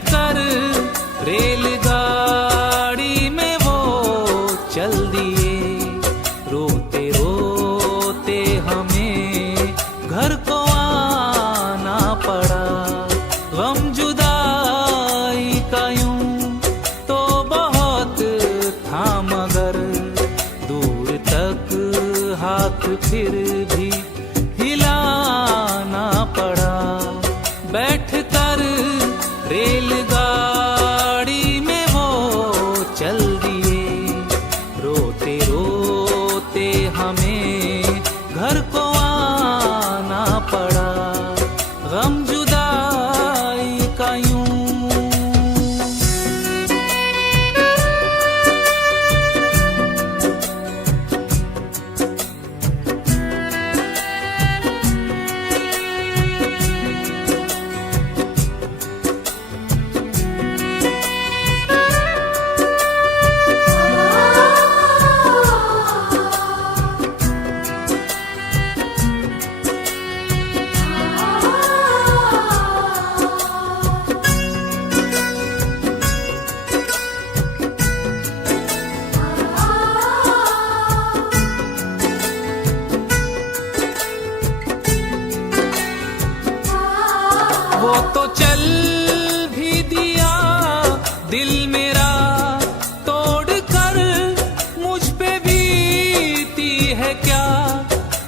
कर रेलगाड़ी में वो चल दिए। रोते रोते हमें घर को आना पड़ा। गम जुदाई का यूं तो बहुत था मगर दूर तक हाथ फिर भी हिलाना पड़ा। बैठ कर रेलगाड़ी में वो चल दिए। रोते रोते हमें घर को आना पड़ा। गम जुदाई का यूं वो तो चल भी दिया दिल मेरा तोड़ कर। मुझ पे बीती है क्या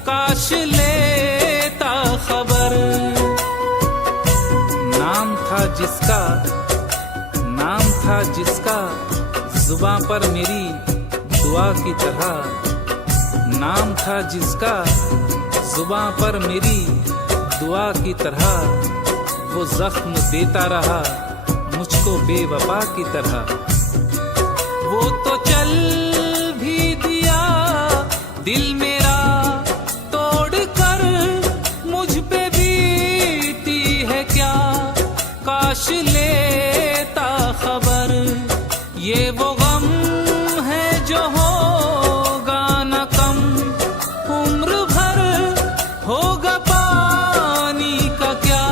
काश लेता खबर। नाम था जिसका जुबां पर मेरी दुआ की तरह। नाम था जिसका जुबां पर मेरी दुआ की तरह। वो जख्म देता रहा मुझको बेवफा की तरह। वो तो चल भी दिया दिल मेरा तोड़ कर। मुझ पे बीती है क्या काश लेता खबर। ये वो गम है जो होगा न कम उम्र भर। होगा पानी का क्या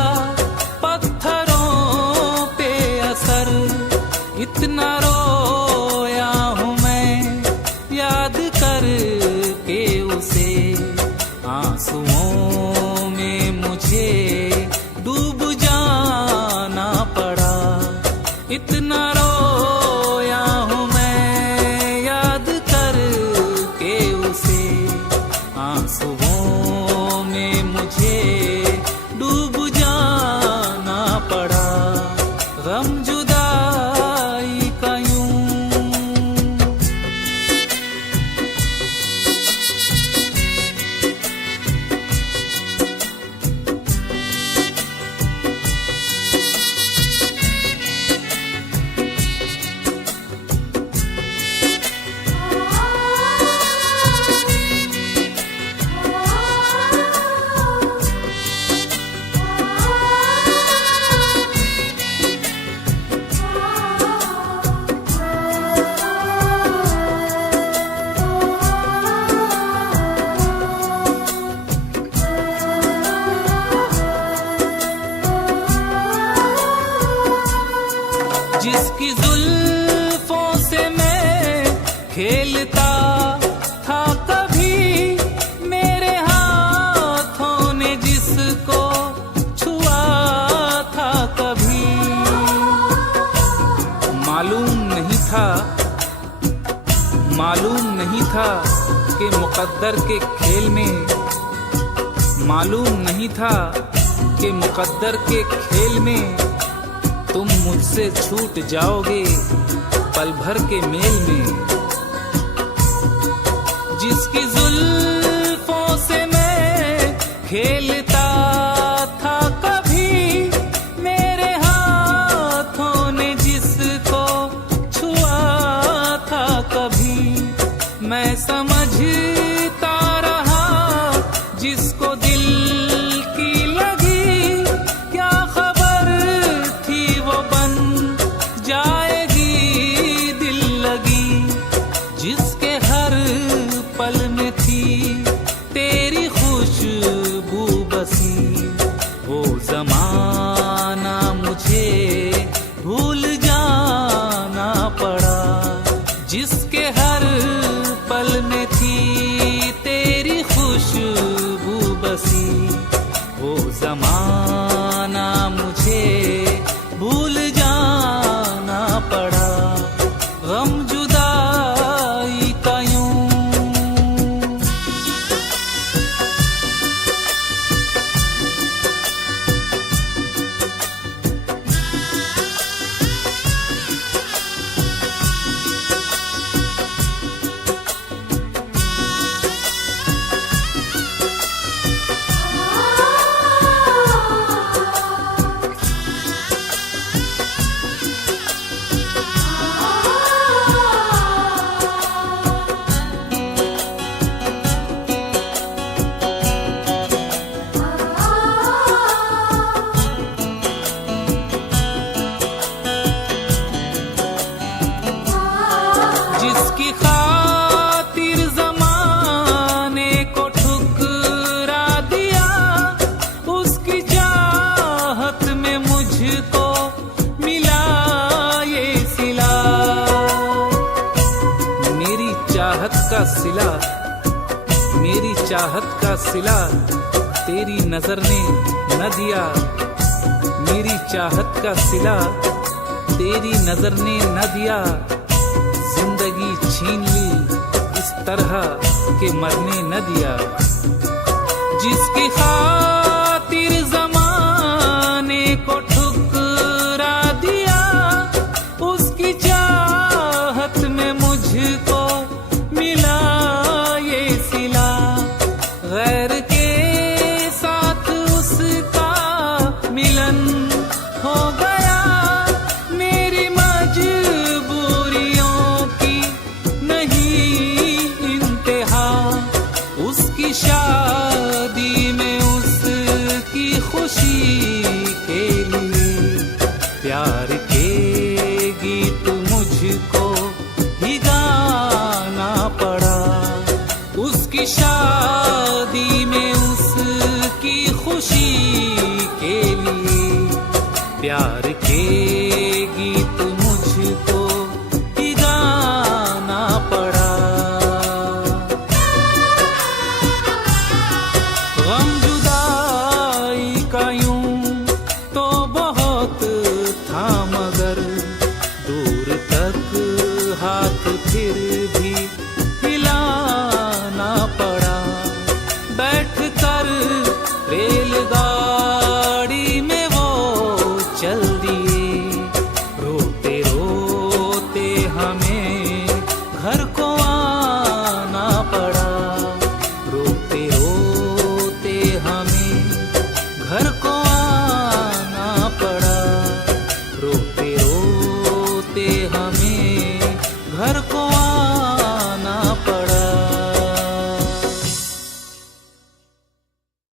इतना रोया हूँ मैं याद करके उसे। आंसुओं में मुझे डूब जाना पड़ा। इतना रोया हूँ मैं याद करके उसे। आंसुओं में मुझे डूब जाना पड़ा। गम जुदाई का यूं जिसकी जुल्फों से मैं खेलता था कभी। मेरे हाथों ने जिसको छुआ था कभी। मालूम नहीं था कि मुकद्दर के खेल में। मालूम नहीं था कि मुकद्दर के खेल में तुम मुझसे छूट जाओगे पल भर के मेल में। जिसकी जुल्फों से मैं खेलता था कभी। मेरे हाथों ने जिसको छुआ था कभी। मैं समझता रहा जिसको दिल की लगी। क्या खबर थी वो बन जाएगी दिल लगी। जिसके हर पल में थी का सिला, मेरी चाहत का सिला तेरी नजर ने न दिया। मेरी चाहत का सिला तेरी नजर ने न दिया। जिंदगी छीन ली इस तरह के मरने न दिया। जिसकी खातिर जमाने को ठुकरा दिया, उसकी चाहत में मुझको मिला ये सिला। गैर के साथ उसका मिलन हो गया, मेरी मजबूरियों की नहीं इंतहा। उसकी शादी में उसकी खुशी के लिए प्यार के गीत मुझको ही गाना पड़ा। उसकी शादी में उसकी खुशी के लिए प्यार के गीत मुझको ही गाना पड़ा। गम जुदाई का यूं तो बहुत था, मगर दूर तक हाथ फिर भी हिलाना पड़ा। बैठ कर रेलगाड़ी में वो चल दिए, रोते रोते हमें घर को आना पड़ा। रोते रोते हमें घर